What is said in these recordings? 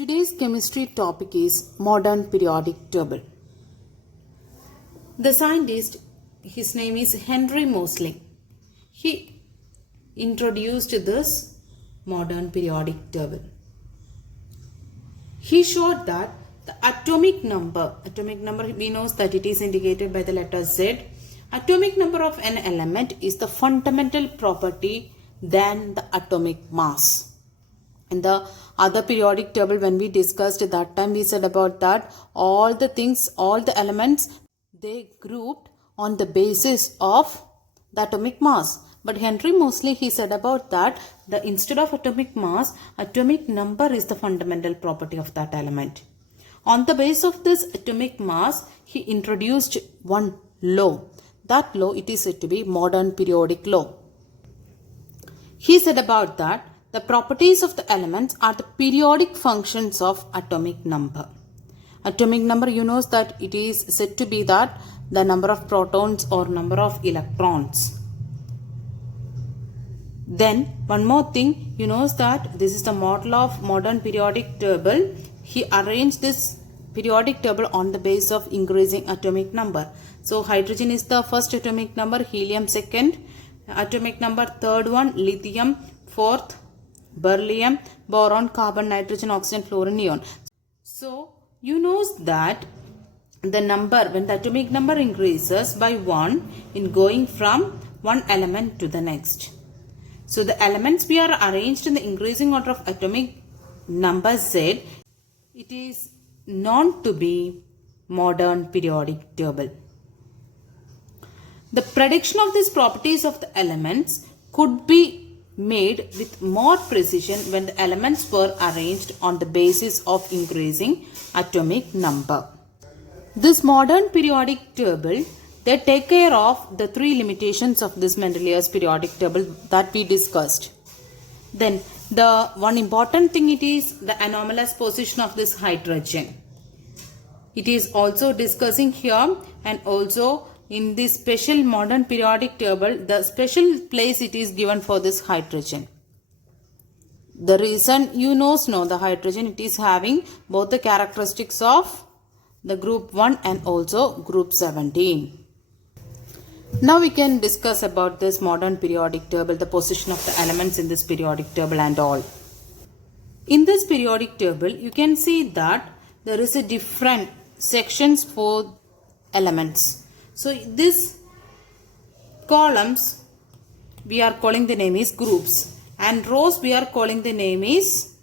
Today's chemistry topic is modern periodic table. The scientist, his name is Henry Moseley. He introduced this modern periodic table. He showed that the atomic number we know that it is indicated by the letter Z. Atomic number of an element is the fundamental property than the atomic mass. In the other periodic table, when we discussed at that time, we said about that all the elements, they grouped on the basis of the atomic mass. But Henry Moseley, he said about that instead of atomic mass, atomic number is the fundamental property of that element. On the basis of this atomic mass, he introduced one law. That law, it is said to be modern periodic law. He said about that the properties of the elements are the periodic functions of atomic number. Atomic number, you know that it is said to be that the number of protons or number of electrons. Then one more thing, you know that this is the model of modern periodic table. He arranged this periodic table on the basis of increasing atomic number. So hydrogen is the first atomic number, helium second, atomic number third one, lithium fourth, beryllium, boron, carbon, nitrogen, oxygen, fluorine, neon. So you know that the number, when the atomic number increases by 1 in going from one element to the next. So the elements we are arranged in the increasing order of atomic number Z, it is known to be modern periodic table. The prediction of these properties of the elements could be made with more precision when the elements were arranged on the basis of increasing atomic number. This modern periodic table, they take care of the three limitations of this Mendeleev's periodic table that we discussed. Then the one important thing, it is the anomalous position of this hydrogen. It is also discussing here, and also in this special modern periodic table, the special place it is given for this hydrogen. The reason, you know the hydrogen, it is having both the characteristics of the group 1 and also group 17. Now we can discuss about this modern periodic table, the position of the elements in this periodic table and all. In this periodic table, you can see that there is a different sections for elements. So this columns we are calling the name is groups, and rows we are calling the name is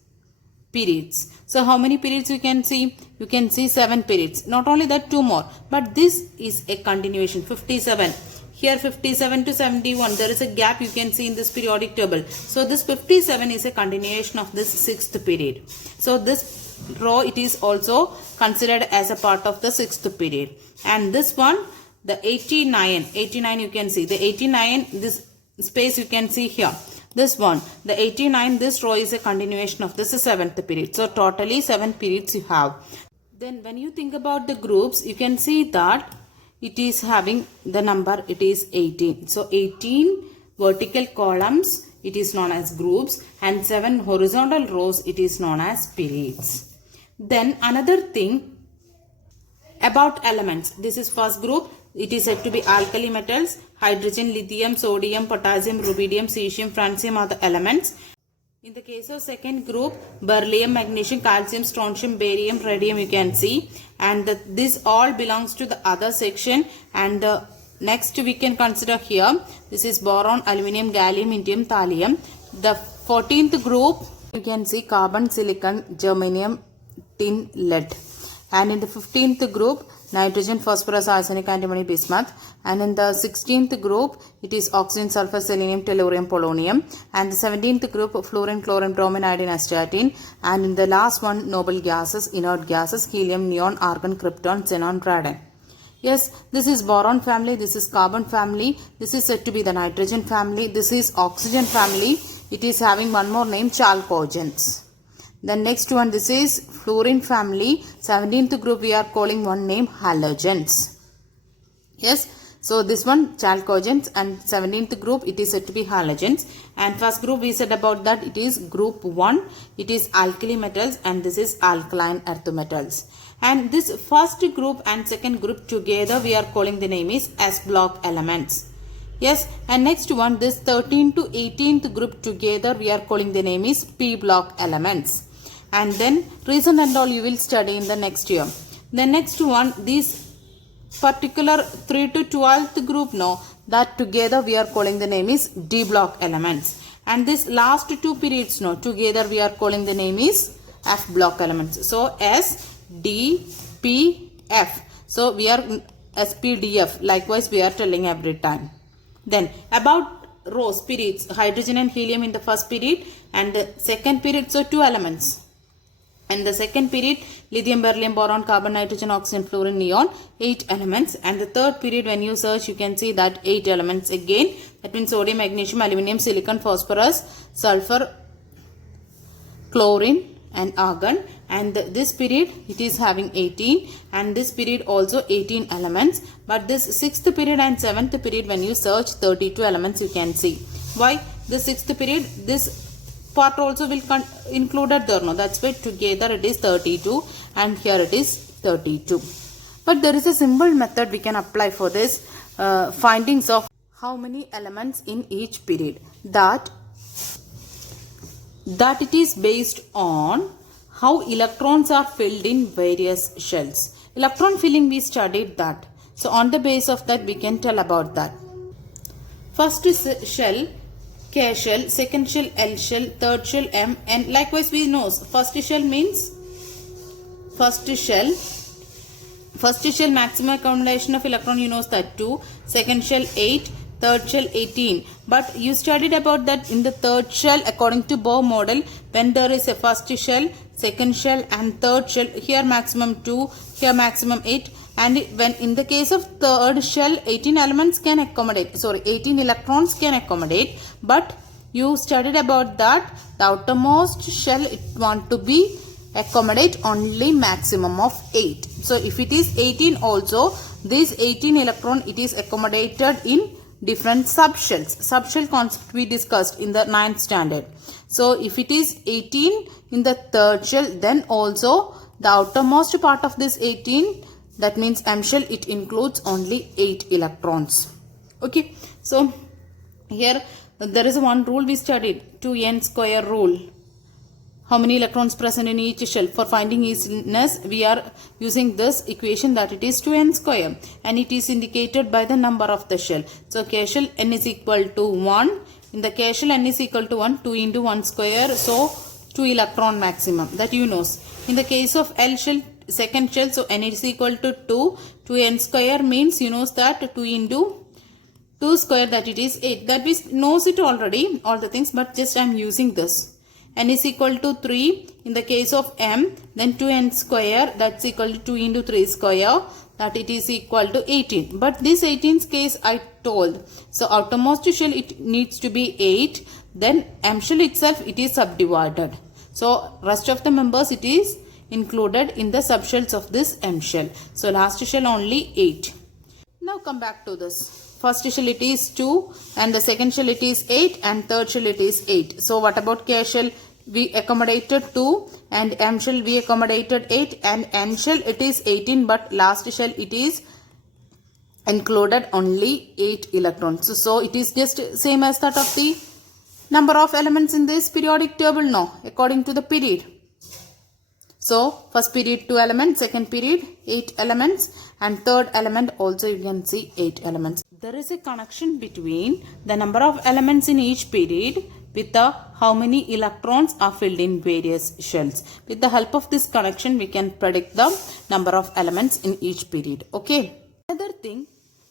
periods. So how many periods you can see? You can see 7 periods. Not only that, 2 more, but this is a continuation, 57. Here 57 to 71, there is a gap you can see in this periodic table. So this 57 is a continuation of this 6th period. So this row, it is also considered as a part of the 6th period. And this one, the 89 you can see. The 89, this space you can see here. This one, the 89, this row is a continuation of this 7th period. So totally 7 periods you have. Then when you think about the groups, you can see that it is having the number, it is 18. So 18 vertical columns, it is known as groups, and 7 horizontal rows, it is known as periods. Then another thing about elements, this is first group, it is said to be alkali metals, hydrogen, lithium, sodium, potassium, rubidium, cesium, francium are the elements. In the case of second group, beryllium, magnesium, calcium, strontium, barium, radium you can see, and this all belongs to the other section. And the next we can consider here, this is boron, aluminium, gallium, indium, thallium. The 14th group, you can see carbon, silicon, germanium, tin, lead. And in the 15th group, nitrogen, phosphorus, arsenic, antimony, bismuth. And in the 16th group, it is oxygen, sulfur, selenium, tellurium, polonium. And the 17th group, fluorine, chlorine, bromine, iodine, astatine. And in the last one, noble gases, inert gases, helium, neon, argon, krypton, xenon, radon. Yes, this is boron family, this is carbon family, this is said to be the nitrogen family, this is oxygen family. It is having one more name, chalcogens. The next one, this is fluorine family. 17th group we are calling one name halogens. Yes, So this one chalcogens, and 17th group it is said to be halogens, and first group we said about that it is group 1, it is alkali metals, and this is alkaline earth metals. And this first group and second group together we are calling the name is S block elements. Yes, and next one, this 13th to 18th group together we are calling the name is P block elements. And then reason and all you will study in the next year. The next one, these particular 3 to 12th group, no, that together we are calling the name is D block elements. And this last two periods, no, together we are calling the name is F block elements. So S, D, P, F. So we are SPDF. Likewise we are telling every time. Then about rows, periods, hydrogen and helium in the first period, and the second period, so 2 elements. And the second period, lithium, beryllium, boron, carbon, nitrogen, oxygen, fluorine, neon, 8 elements. And the third period, when you search, you can see that 8 elements again. That means sodium, magnesium, aluminum, silicon, phosphorus, sulfur, chlorine and argon. And this period it is having 18, and this period also 18 elements. But this 6th period and 7th period, when you search, 32 elements you can see. Why? The 6th period, this part also will included there, no, that's why together it is 32 and here it is 32. But there is a simple method we can apply for this findings of how many elements in each period, that it is based on how electrons are filled in various shells. Electron filling we studied that. So on the base of that we can tell about that. First shell K shell, second shell L shell, third shell M, and likewise we know first shell means first shell maximum accumulation of electron, you know that 2, second shell 8, third shell 18. But you studied about that in the third shell according to Bohr model, when there is a first shell, second shell and third shell, here maximum 2, here maximum 8. And when in the case of third shell, 18 elements can accommodate, 18 electrons can accommodate. But you studied about that the outermost shell it want to be accommodate only maximum of 8. So if it is 18 also, this 18 electron it is accommodated in different subshells. Subshell concept we discussed in the 9th standard. So if it is 18 in the third shell, then also the outermost part of this 18, that means M shell, it includes only 8 electrons. Okay, so here there is one rule we studied, 2n square rule. How many electrons present in each shell? For finding easiness, we are using this equation, that it is 2n square, and it is indicated by the number of the shell. So K shell n is equal to 1. In the K shell n is equal to 1, 2 into 1 square, so 2 electron maximum, that you know. In the case of L shell, second shell, so n is equal to 2. 2n square means you know that 2 into 2 square, that it is 8. That we knows it already, all the things, but just I am using this. N is equal to 3 in the case of M, then 2n square, that's equal to 2 into 3 square, that it is equal to 18. But this 18's case I told, so outermost shell it needs to be 8, then M shell itself it is subdivided. So rest of the members it is included in the subshells of this M shell. So last shell only 8. Now come back to this. First shell it is 2, and the second shell it is 8, and third shell it is 8. So what about K shell? We accommodated 2, and M shell we accommodated 8, and N shell it is 18, but last shell it is included only 8 electrons. So it is just same as that of the number of elements in this periodic table, no, according to the period. So first period 2 elements, second period 8 elements, and third element also you can see 8 elements. There is a connection between the number of elements in each period with the how many electrons are filled in various shells. With the help of this connection, we can predict the number of elements in each period. Okay. Another thing,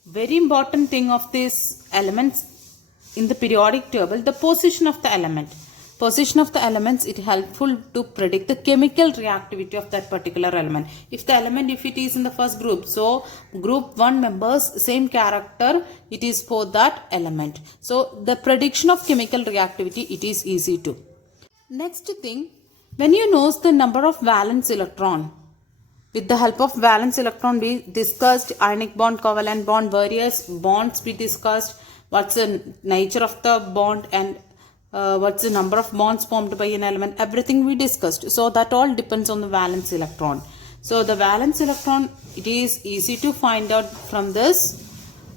very important thing of these elements in the periodic table, the position of the element. Position of the elements, it helpful to predict the chemical reactivity of that particular element. If the element, if it is in the first group, so group 1 members, same character, it is for that element. So the prediction of chemical reactivity, it is easy to. Next thing, when you know the number of valence electron With the help of valence electron, we discussed ionic bond, covalent bond, various bonds we discussed, what's the nature of the bond and what's the number of bonds formed by an element, everything we discussed. So that all depends on the valence electron. So the valence electron, it is easy to find out from this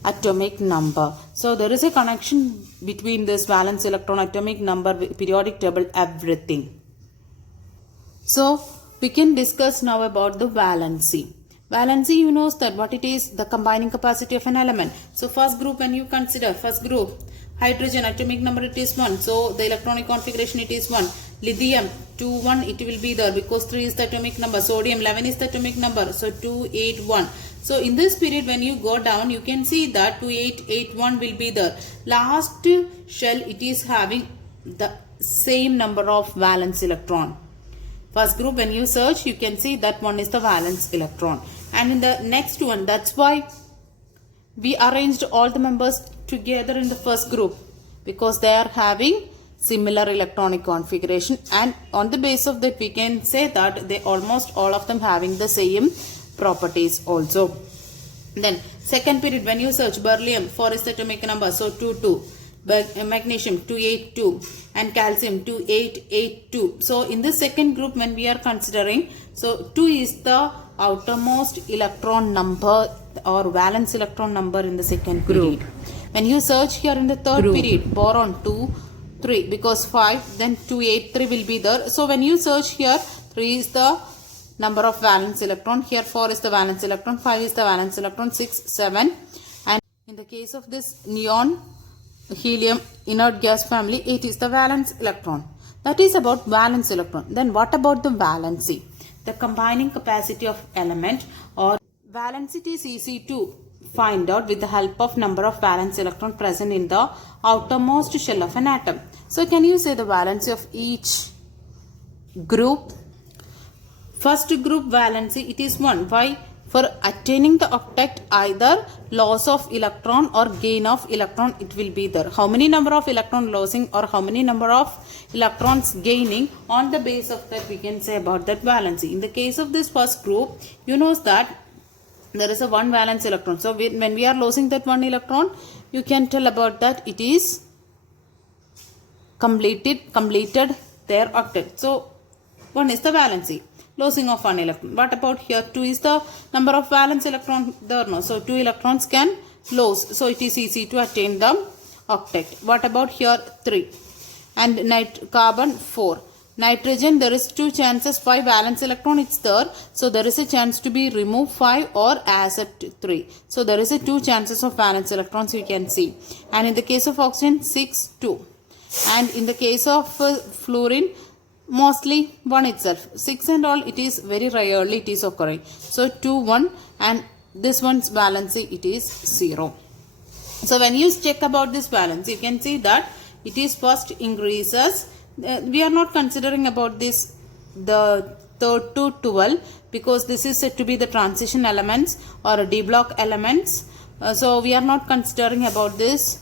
atomic number. So there is a connection between this valence electron, atomic number, periodic table, everything. So we can discuss now about the valency. Valency, you know that what it is, the combining capacity of an element. So first group, when you consider first group, hydrogen atomic number it is 1, so the electronic configuration it is 1. Lithium 2 1 it will be there because 3 is the atomic number. Sodium 11 is the atomic number, so 2 8 1. So in this period, when you go down, you can see that 2 8 8 1 will be there. Last shell, it is having the same number of valence electron. First group, when you search, you can see that one is the valence electron. And in the next one, that's why we arranged all the members together in the first group, because they are having similar electronic configuration, and on the basis of that we can say that they almost all of them having the same properties also. Then second period, when you search beryllium, 4 is the atomic number, so 2 2. Magnesium 282 and calcium 2882. So in the second group, when we are considering, so 2 is the outermost electron number or valence electron number in the second period. When you search here in the third period, boron 2 3, because 5, then 283 will be there. So when you search here, 3 is the number of valence electron, here 4 is the valence electron, 5 is the valence electron, 6 7. And in the case of this neon helium inert gas family, it is the valence electron. That is about valence electron. Then what about the valency, the combining capacity of element? Or valency is easy to find out with the help of number of valence electron present in the outermost shell of an atom. So can you say the valency of each group? First group valency, it is 1. Why? For attaining the octet, either loss of electron or gain of electron, it will be there. How many number of electron losing or how many number of electrons gaining, on the base of that we can say about that valency. In the case of this first group, you know that there is a 1 valence electron. So when we are losing that 1 electron, you can tell about that it is completed their octet. So 1 is the valency, losing of 1 electron. What about here? 2 is the number of valence electron there, no? So 2 electrons can lose, so it is easy to attain the octet. What about here? 3. And carbon 4. Nitrogen, there is 2 chances, 5 valence electron it's there, so there is a chance to be remove 5 or accept 3. So there is a 2 chances of valence electrons you can see. And in the case of oxygen, 6 2. And in the case of fluorine, mostly 1 itself. 6 and all, it is very rarely it is occurring. So 2 1, and this one's valency, it is 0. So when you check about this valence, you can see that it is first increases. We are not considering about this the 3rd to 12, because this is said to be the transition elements or d block elements. So we are not considering about this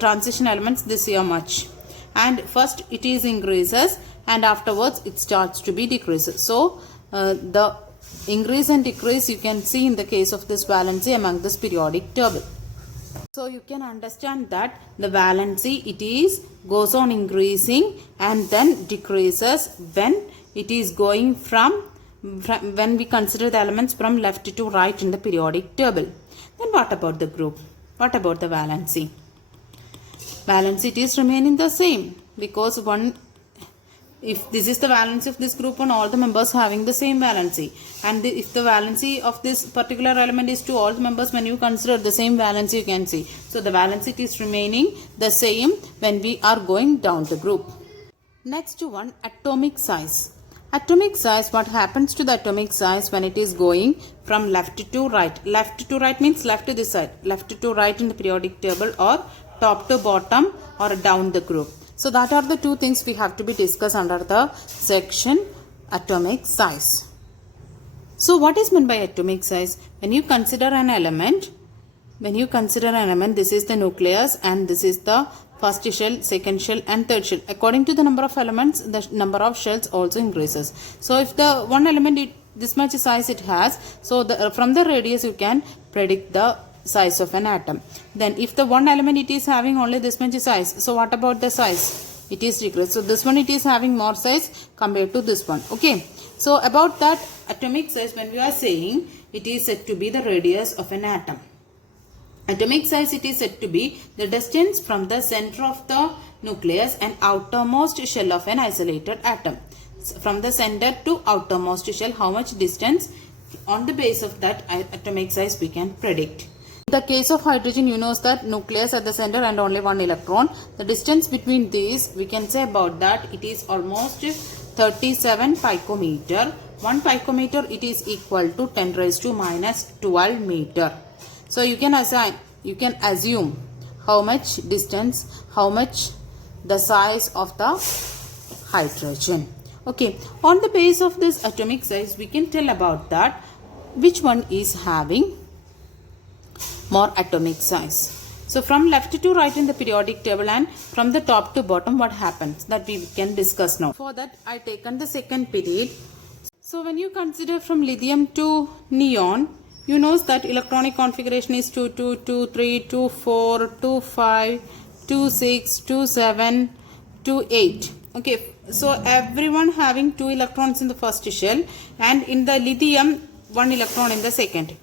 transition elements this year much. And first it is increases, and afterwards it starts to be decreases. So the increase and decrease you can see in the case of this valency among this periodic table. So you can understand that the valency, it is goes on increasing and then decreases when it is going from when we consider the elements from left to right in the periodic table. Then what about the group? What about the valency? Valency, it is remaining the same, because if this is the valency of this group, on all the members having the same valency, and if the valency of this particular element is to all the members, when you consider the same valency, you can see. So the valency is remaining the same when we are going down the group. Next one, atomic size. Atomic size, what happens to the atomic size when it is going from left to right? Left to right means left to this side, left to right in the periodic table, or top to bottom, or down the group. So that are the 2 things we have to be discussed under the section atomic size. So what is meant by atomic size? When you consider an element, this is the nucleus, and this is the first shell, second shell, and third shell. According to the number of elements, the number of shells also increases. So if the one element this much size it has. So from the radius you can predict the size of an atom. Then if the one element it is having only this much size, so what about the size? It is decreased. So this one it is having more size compared to this one. Okay. So about that atomic size, when we are saying it is said to be the radius of an atom. Atomic size, it is said to be the distance from the center of the nucleus and outermost shell of an isolated atom. From the center to outermost shell, how much distance? On the base of that atomic size we can predict. In the case of hydrogen, you know that nucleus at the center and only one electron. The distance between these, we can say about that, it is almost 37 picometer. 1 picometer, it is equal to 10 raised to minus 12 meter. So you can assume how much distance, how much the size of the hydrogen. Okay, on the base of this atomic size, we can tell about that which one is having more atomic size. So from left to right in the periodic table and from the top to bottom, what happens, that we can discuss now. For that, I taken the second period. So when you consider from lithium to neon, you know that electronic configuration is 2, 2, 2, 3, 2, 4, 2, 5, 2, 6, 2, 7, 2, 8. Okay, so everyone having 2 electrons in the first shell, and in the lithium 1 electron in the second.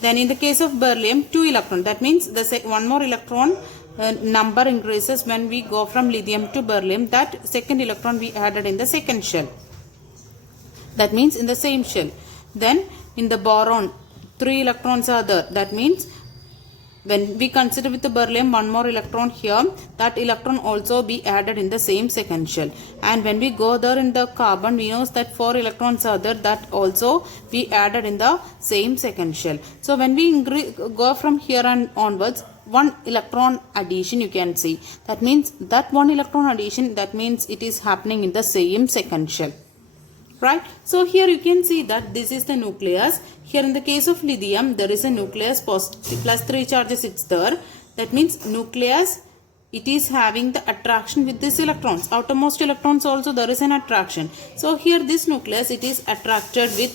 Then in the case of beryllium, 2 electron. That means the one more electron number increases when we go from lithium to beryllium. That second electron we added in the second shell. That means in the same shell. Then in the boron, 3 electrons are there. That means when we consider with the beryllium 1 more electron here, that electron also be added in the same second shell. And when we go there in the carbon, we know that 4 electrons are there, that also be added in the same second shell. So when we go from here and onwards, 1 electron addition you can see. That means that 1 electron addition, that means it is happening in the same second shell. Right? So here you can see that this is the nucleus. Here in the case of lithium, there is a nucleus plus 3 charges it's there. That means nucleus, it is having the attraction with these electrons. Outermost electrons also there is an attraction. So here this nucleus, it is attracted with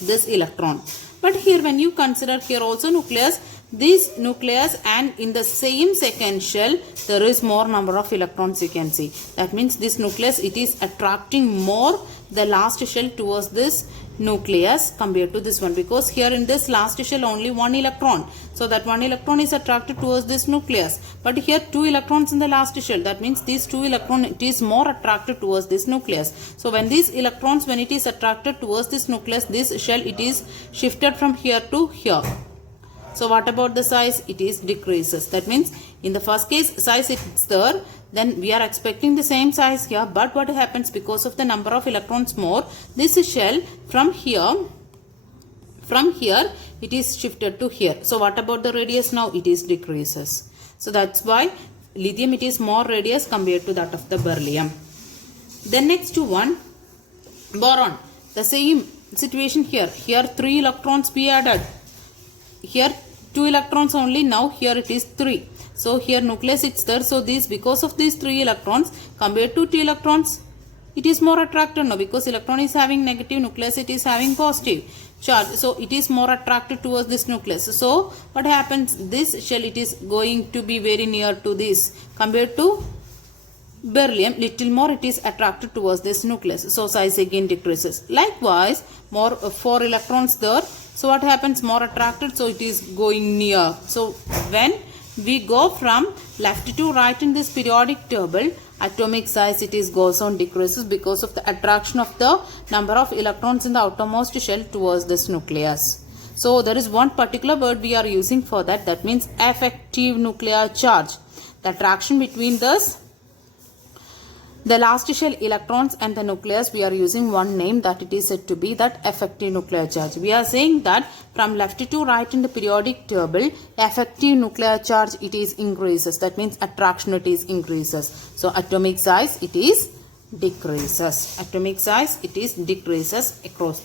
this electron. But here when you consider here also nucleus, this nucleus and in the same second shell, there is more number of electrons you can see. That means this nucleus, it is attracting more the last shell towards this nucleus compared to this one, because here in this last shell only 1 electron. So that 1 electron is attracted towards this nucleus. But here 2 electrons in the last shell. That means these 2 electrons, it is more attracted towards this nucleus. So when these electrons, when it is attracted towards this nucleus, this shell, it is shifted from here to here. So what about the size? It is decreases. That means in the first case size is there, then we are expecting the same size here, but what happens, because of the number of electrons more, this shell from here it is shifted to here. So what about the radius now? It is decreases. So that's why lithium, it is more radius compared to that of the beryllium. Then next to one, boron, the same situation here. Here 3 electrons be added. Here 2 electrons only, now here it is 3. So here nucleus it's there. So this, because of these 3 electrons compared to 2 electrons, it is more attracted now, because electron is having negative, nucleus it is having positive charge. So it is more attracted towards this nucleus. So what happens, this shell, it is going to be very near to this compared to beryllium, little more it is attracted towards this nucleus. So size again decreases. Likewise, more 4 electrons there. So what happens, more attracted, so it is going near. So when we go from left to right in this periodic table, atomic size, it is goes on decreases because of the attraction of the number of electrons in the outermost shell towards this nucleus. So there is one particular word we are using for that, that means effective nuclear charge. The attraction between this, the last shell electrons and the nucleus, we are using one name, that it is said to be that effective nuclear charge. We are saying that from left to right in the periodic table, effective nuclear charge, it is increases. That means attraction, it is increases. So atomic size, it is decreases. Atomic size, it is decreases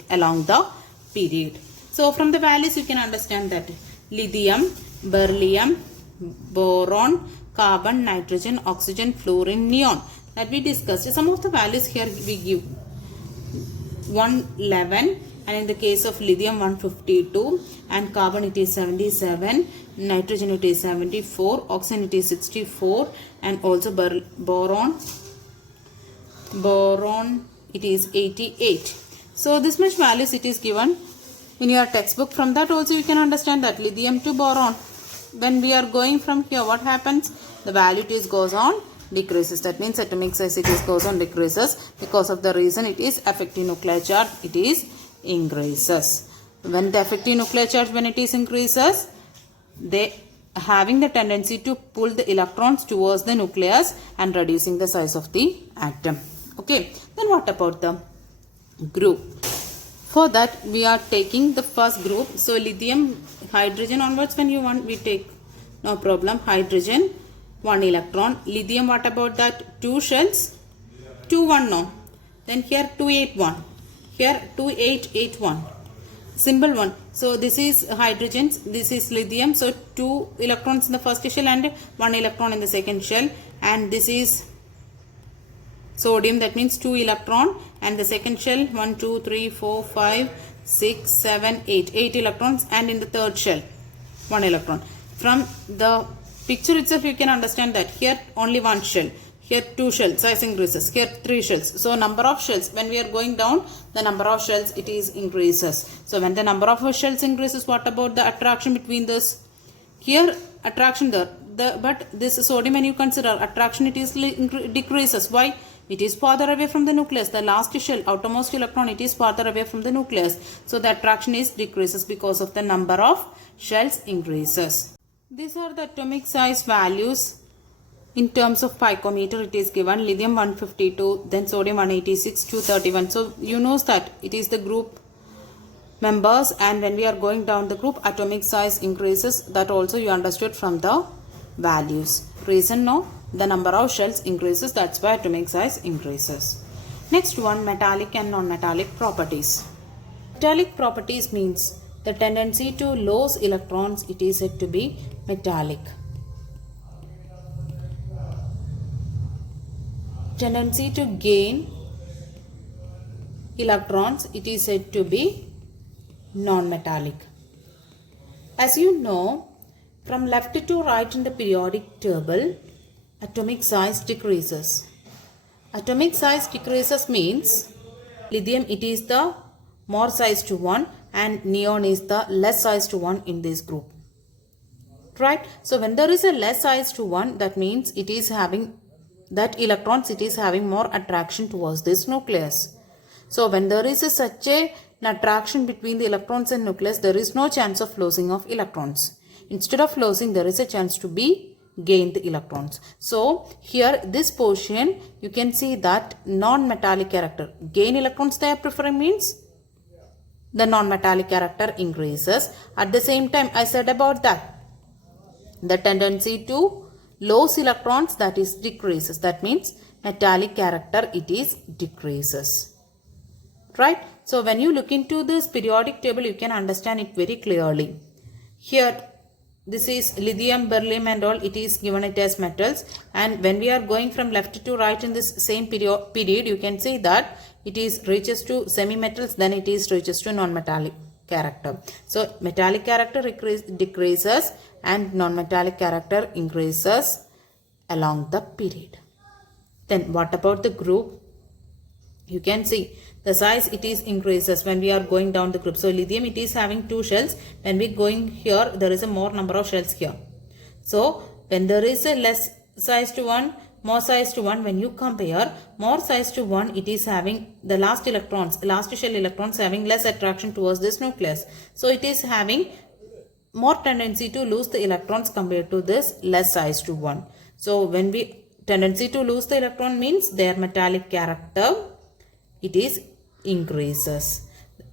along the period. So from the values you can understand that lithium, beryllium, boron, carbon, nitrogen, oxygen, fluorine, neon, that we discussed. Some of the values here we give. 111, and in the case of lithium 152, and carbon it is 77, nitrogen it is 74, oxygen it is 64, and also boron it is 88. So this much values it is given in your textbook. From that also you can understand that lithium to boron, when we are going from here, what happens? The value it is goes on decreases. That means atomic size it is goes on decreases, because of the reason it is effective nuclear charge it is increases. When the effective nuclear charge, when it is increases, they having the tendency to pull the electrons towards the nucleus and reducing the size of the atom. Okay, then what about the group? For that we are taking the first group. So lithium, hydrogen onwards, when you want we take, no problem. Hydrogen 1 electron. Lithium, what about that? 2 shells, 2 1 no. Then here 281, here 2881, symbol 1. So this is hydrogen, this is lithium. So 2 electrons in the first shell and 1 electron in the second shell. And this is sodium, that means 2 electron, and the second shell 1 2 3 4 5 6 7 8 electrons, and in the third shell 1 electron. From the picture itself you can understand that here only 1 shell, here 2 shells, size increases, here 3 shells. So number of shells, when we are going down, the number of shells it is increases. So when the number of shells increases, what about the attraction between this? Here attraction there, but this sodium, when you consider attraction, it is decreases. Why? It is farther away from the nucleus. The last shell, outermost electron, it is farther away from the nucleus. So the attraction is decreases because of the number of shells increases. These are the atomic size values in terms of picometer. It is given lithium 152, then sodium 186, 231. So you know that it is the group members, and when we are going down the group, atomic size increases. That also you understood from the values. Reason no, the number of shells increases, that's why atomic size increases. Next one, metallic and non-metallic properties. Metallic properties means the tendency to lose electrons, it is said to be metallic. Tendency to gain electrons, it is said to be non-metallic. As you know, from left to right in the periodic table, atomic size decreases. Atomic size decreases means lithium it is the more size to 1 and neon is the less size to 1 in this group. Right? So when there is a less size to 1, that means it is having that electrons, it is having more attraction towards this nucleus. So when there is such an attraction between the electrons and nucleus, there is no chance of losing of electrons. Instead of losing, there is a chance to be gain the electrons. So here this portion you can see that non-metallic character, gain electrons they are preferring means the non-metallic character increases. At the same time I said about that the tendency to lose electrons, that is decreases. That means metallic character it is decreases. Right? So when you look into this periodic table you can understand it very clearly. Here this is lithium, beryllium and all, it is given it as metals, and when we are going from left to right in this same period you can see that it is reaches to semi-metals, then it is reaches to non-metallic character. So metallic character decreases and non-metallic character increases along the period. Then what about the group? You can see the size it is increases when we are going down the group. So lithium it is having 2 shells. When we going here, there is a more number of shells here. So when there is a less size to 1, more size to 1, when you compare more size to 1, it is having the last shell electrons having less attraction towards this nucleus. So it is having more tendency to lose the electrons compared to this less size to 1. So when we tendency to lose the electron means their metallic character it is increases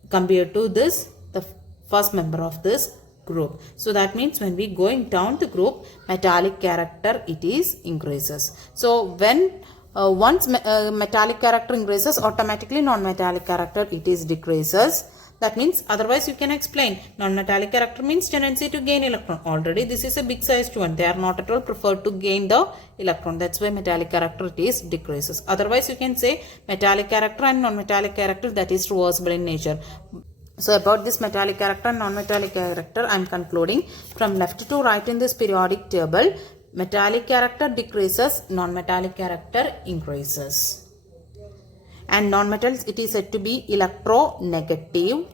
compared to this the first member of this group. So that means when we going down the group, metallic character it is increases. So when once metallic character increases, automatically non-metallic character it is decreases. That means otherwise you can explain non-metallic character means tendency to gain electron. Already this is a big sized one. They are not at all preferred to gain the electron. That's why metallic character it is decreases. Otherwise you can say metallic character and non-metallic character that is reversible in nature. So about this metallic character and non-metallic character I am concluding. From left to right in this periodic table, metallic character decreases, non-metallic character increases. And non-metals it is said to be electronegative,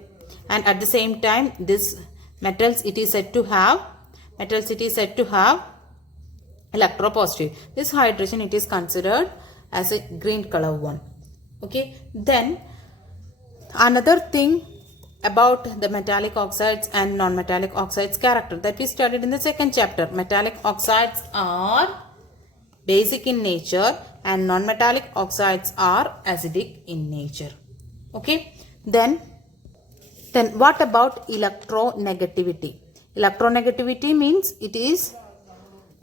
and at the same time this metals it is said to have electropositive. This hydrogen it is considered as a green color one. Okay, then another thing about the metallic oxides and non-metallic oxides character that we studied in the second chapter. Metallic oxides are basic in nature and non-metallic oxides are acidic in nature. Okay, then what about electronegativity? Electronegativity means it is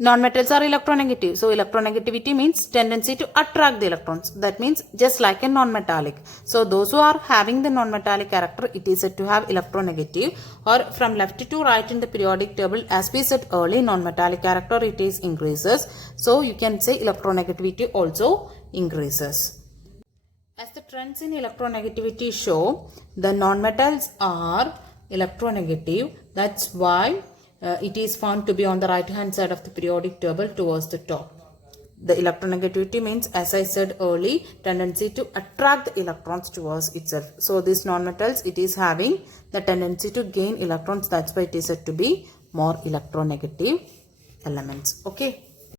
non-metals are electronegative. So electronegativity means tendency to attract the electrons. That means just like a non-metallic. So those who are having the non-metallic character, it is said to have electronegative. Or from left to right in the periodic table, as we said earlier, non-metallic character it is increases. So you can say electronegativity also increases. As the trends in electronegativity show, the non-metals are electronegative. That's why it is found to be on the right hand side of the periodic table towards the top. The electronegativity means, as I said earlier, tendency to attract the electrons towards itself. So these non-metals it is having the tendency to gain electrons. That's why it is said to be more electronegative elements. Okay.